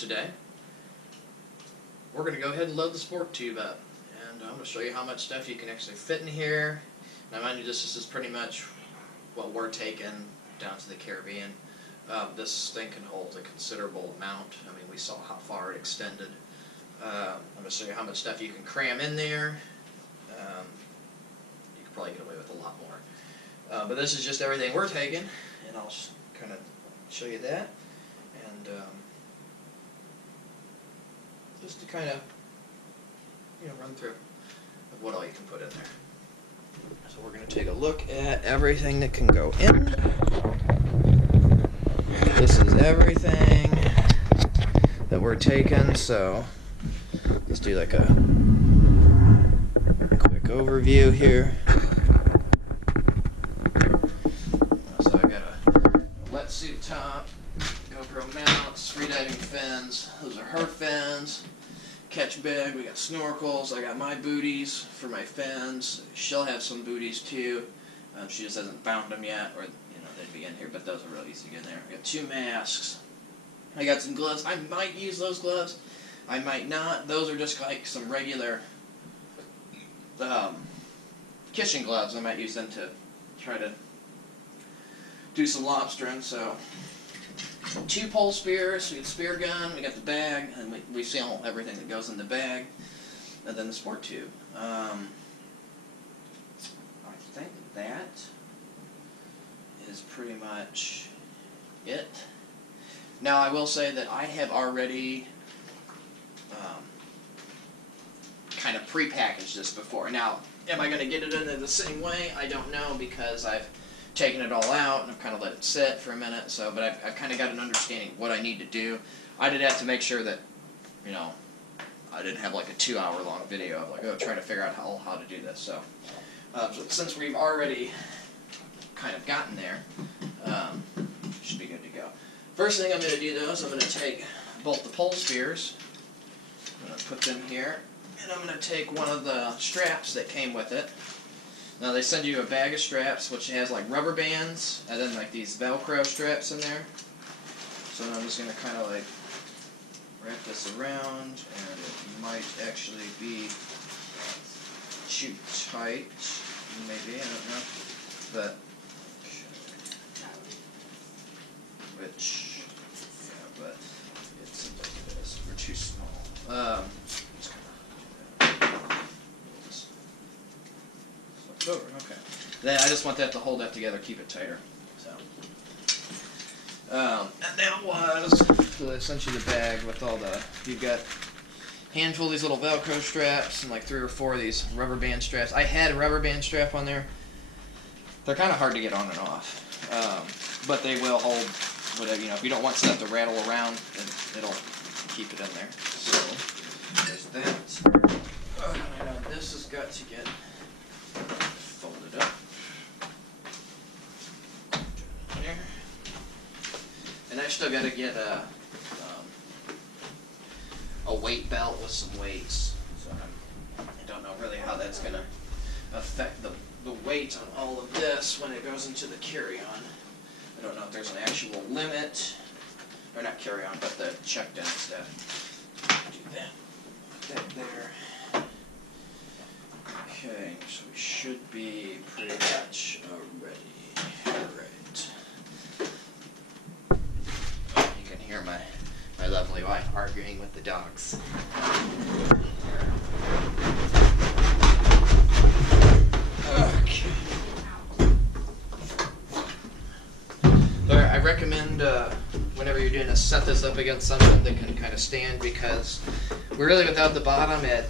today we're going to go ahead and load the sport tube up, and I'm going to show you how much stuff you can actually fit in here. Now mind you, this is pretty much what we're taking down to the Caribbean. This thing can hold a considerable amount. I mean, we saw how far it extended. I'm going to show you how much stuff you can cram in there. You could probably get away with a lot more. But this is just everything we're taking, and I'll just kind of show you that. And just to kind of, run through what all you can put in there. So we're going to take a look at everything that can go in. This is everything that we're taking, so let's do like a quick overview here. So I've got a wetsuit top, GoPro mounts, freediving fins. Those are her fins. Catch bag, we got snorkels. I got my booties for my fins. She'll have some booties too. She just hasn't found them yet, or they'd be in here, but those are real easy to get in there. I got 2 masks. I got some gloves. I might use those gloves. I might not. Those are just like some regular kissing gloves. I might use them to try to do some lobstering. So 2 pole spears. We got the spear gun. We got the bag, and we seal everything that goes in the bag, and then the sport tube. I think that is pretty much it. Now I will say that I have already kind of pre-packaged this before. Now, am I going to get it in the same way? I don't know, because I've taken it all out and I've kind of let it sit for a minute. So, but I've kind of got an understanding of what I need to do. I did have to make sure that, I didn't have like a 2-hour long video of like, trying to figure out how to do this. So since we've already kind of gotten there, should be good to go. First thing I'm going to do though is I'm going to take both the pole spears, I'm going to put them here, and I'm going to take one of the straps that came with it. Now they send you a bag of straps which has like rubber bands and then like these Velcro straps in there. So I'm just going to kind of like wrap this around, and it might actually be too tight, maybe, I don't know, but which, yeah, but it seems like it is. We're too small. Just kind of over. Okay. Then I just want that to hold that together, keep it tighter. So, and that was essentially the bag with all the. You've got a handful of these little Velcro straps and like 3 or 4 of these rubber band straps. I had a rubber band strap on there. They're kind of hard to get on and off, but they will hold. Whatever, if you don't want stuff to rattle around, then it'll keep it in there. So there's that. I know this has got to get folded up. There. And I still got to get a weight belt with some weights. So I don't know really how that's going to affect the weight on all of this when it goes into the carry-on. I don't know if there's an actual limit, or not carry-on, but the check-down stuff. Do that. Put that there. Okay, so we should be pretty much ready. Alright. You can hear my lovely wife arguing with the dogs. Okay. I recommend whenever you're doing this, set this up against something that can kind of stand, because we're really without the bottom, it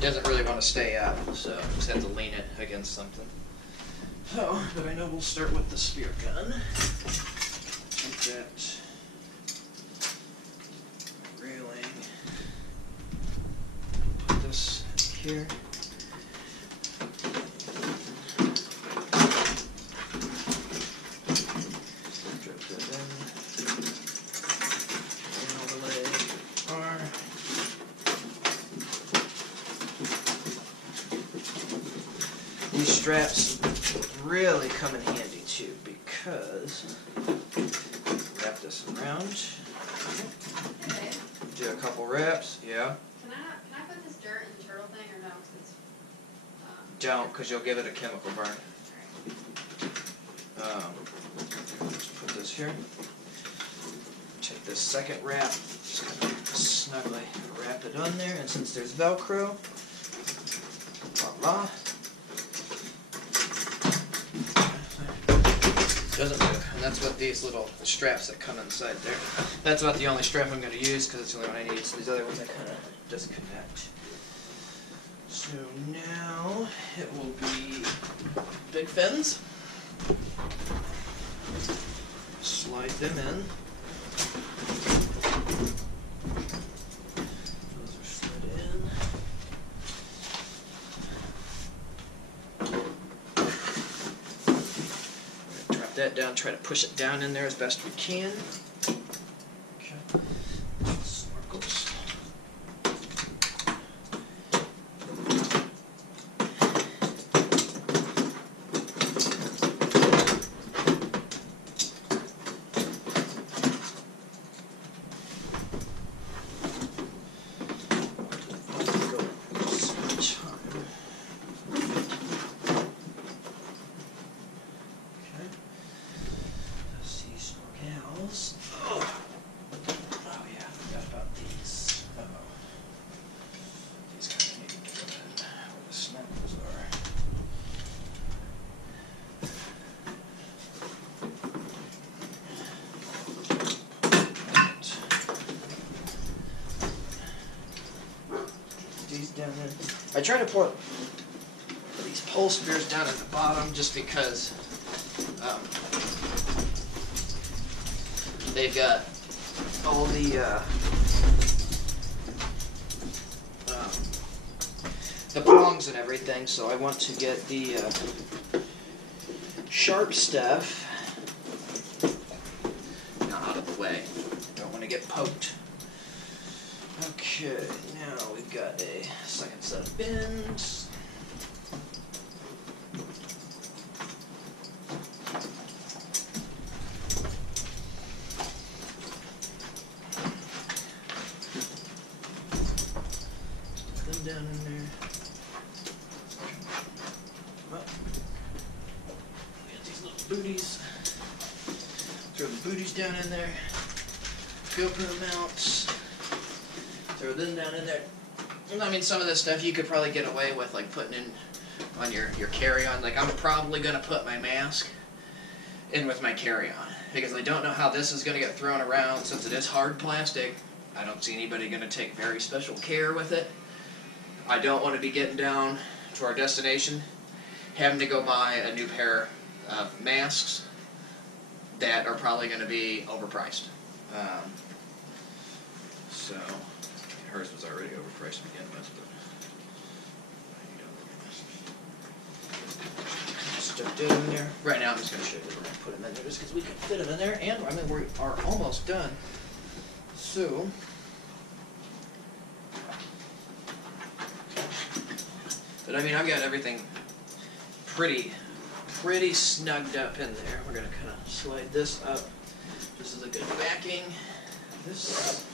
doesn't really want to stay up, so just have to lean it against something. So, but I know we'll start with the spear gun. Take that railing, put this here. These straps really come in handy too, because wrap this around. Okay. Do a couple wraps. Yeah. Can I put this dirt in the turtle thing or no? Cause it's, Don't, because you'll give it a chemical burn. Just put this here. Take this second wrap, just kind of snugly wrap it on there, and since there's Velcro, voila. Doesn't move, and that's what these little straps that come inside there. That's about the only strap I'm going to use because it's the only one I need. So these other ones I kind of disconnect. So now it will be big fins. Slide them in. Those are slid in. Drop that down, try to push it down in there as best we can. Okay. Snorkels. Down in. I try to put these pole spears down at the bottom just because they've got all the prongs and everything, so I want to get the sharp stuff out of the way. Don't want to get poked. Okay, now we've got a second set of bins. Stick them down in there. Well, we got these little booties. Throw the booties down in there. GoPro mounts. Throw them down in there. I mean, some of this stuff you could probably get away with, like putting in on your carry-on. Like, I'm probably going to put my mask in with my carry-on because I don't know how this is going to get thrown around. Since it is hard plastic, I don't see anybody going to take very special care with it. I don't want to be getting down to our destination having to go buy a new pair of masks that are probably going to be overpriced. So hers was already overpriced to begin with, but stuck it in there. Right now I'm just going to show you where we're going to put them in there just because we can fit them in there, and I mean we are almost done. So but I mean I've got everything pretty snugged up in there. We're going to kind of slide this up just as a good backing. This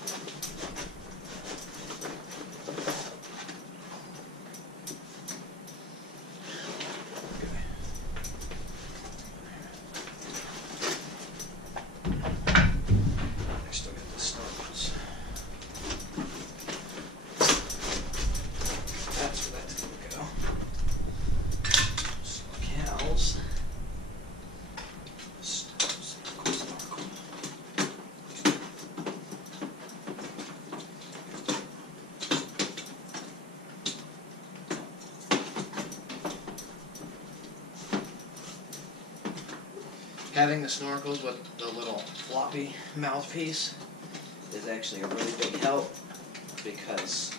having the snorkels with the little floppy mouthpiece is actually a really big help because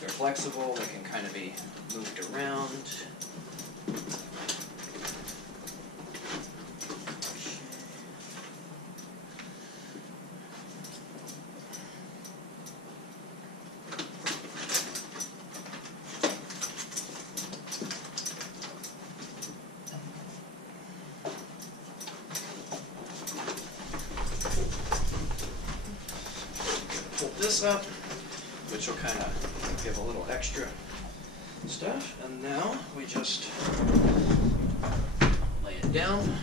they're flexible, they can kind of be moved around. this up, which will kind of give a little extra stuff. And now we just lay it down.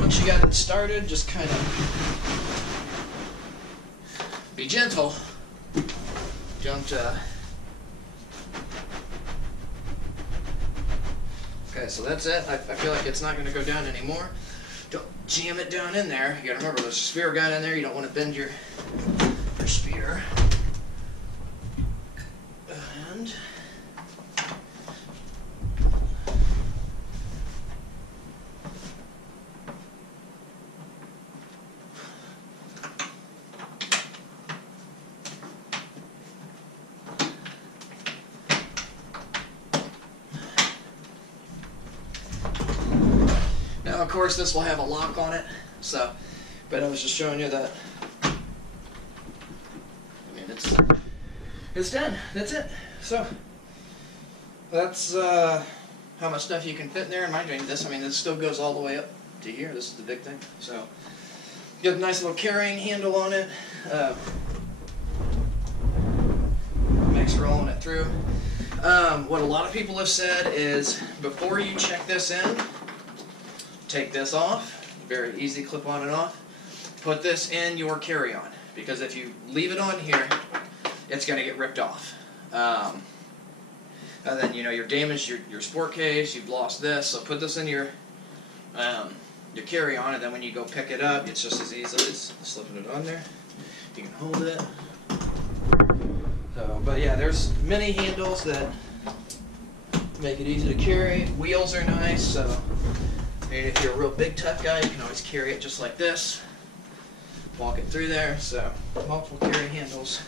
Once you got it started, just kind of be gentle. Don't okay, so that's it. I feel like it's not going to go down anymore. Don't jam it down in there. You got to remember, there's a spear gun in there. You don't want to bend your spear. And now, of course, this will have a lock on it, so, but I was just showing you that, I mean, it's done. That's it. So, that's how much stuff you can fit in there. And mind you, this, I mean, this still goes all the way up to here. This is the big thing. So, got a nice little carrying handle on it. Makes rolling it through. What a lot of people have said is, before you check this in, take this off, very easy clip on and off, put this in your carry-on, because if you leave it on here, it's going to get ripped off. And then, you know, you've damaged your sport case, you've lost this, so put this in your carry-on, and then when you go pick it up, it's just as easily as slipping it on there. You can hold it. So, but yeah, there's many handles that make it easy to carry. Wheels are nice, so and if you're a real big tough guy, you can always carry it just like this. Walk it through there. So multiple carry handles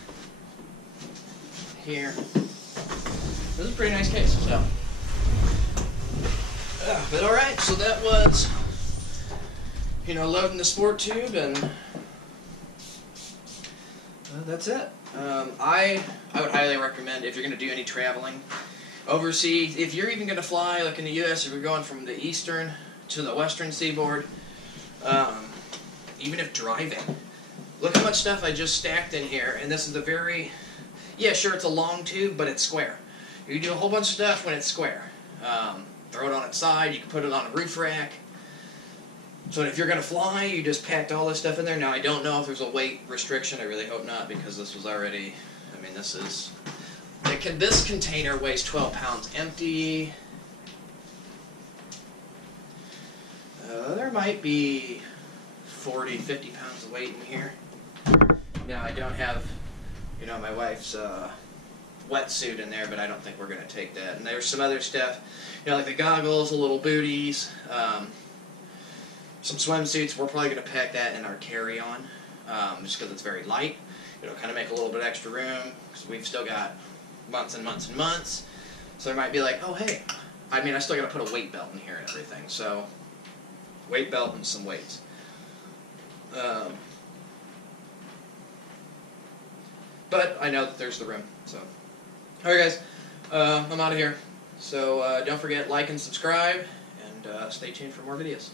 here. This is a pretty nice case. So, but all right. So that was, you know, loading the sport tube, and that's it. I would highly recommend, if you're going to do any traveling overseas, if you're even going to fly, like in the U.S., if you're going from the eastern to the western seaboard, even if driving, look how much stuff I just stacked in here. And this is a very, yeah, sure, it's a long tube, but it's square. You can do a whole bunch of stuff when it's square. Throw it on its side, you can put it on a roof rack. So if you're going to fly, you just packed all this stuff in there. Now, I don't know if there's a weight restriction. I really hope not, because this was already, I mean, this is, this container weighs 12 pounds empty. There might be 40, 50 pounds of weight in here. Now, I don't have, you know, my wife's wetsuit in there, but I don't think we're going to take that. And there's some other stuff, you know, like the goggles, the little booties, some swimsuits. We're probably going to pack that in our carry-on, just because it's very light. It'll kind of make a little bit extra room, because we've still got months and months and months. So there might be like, oh, hey, I mean, I still got to put a weight belt in here and everything. So, weight belt and some weights. But I know that there's the room. So, all right, guys, I'm out of here. So don't forget, like and subscribe, and stay tuned for more videos.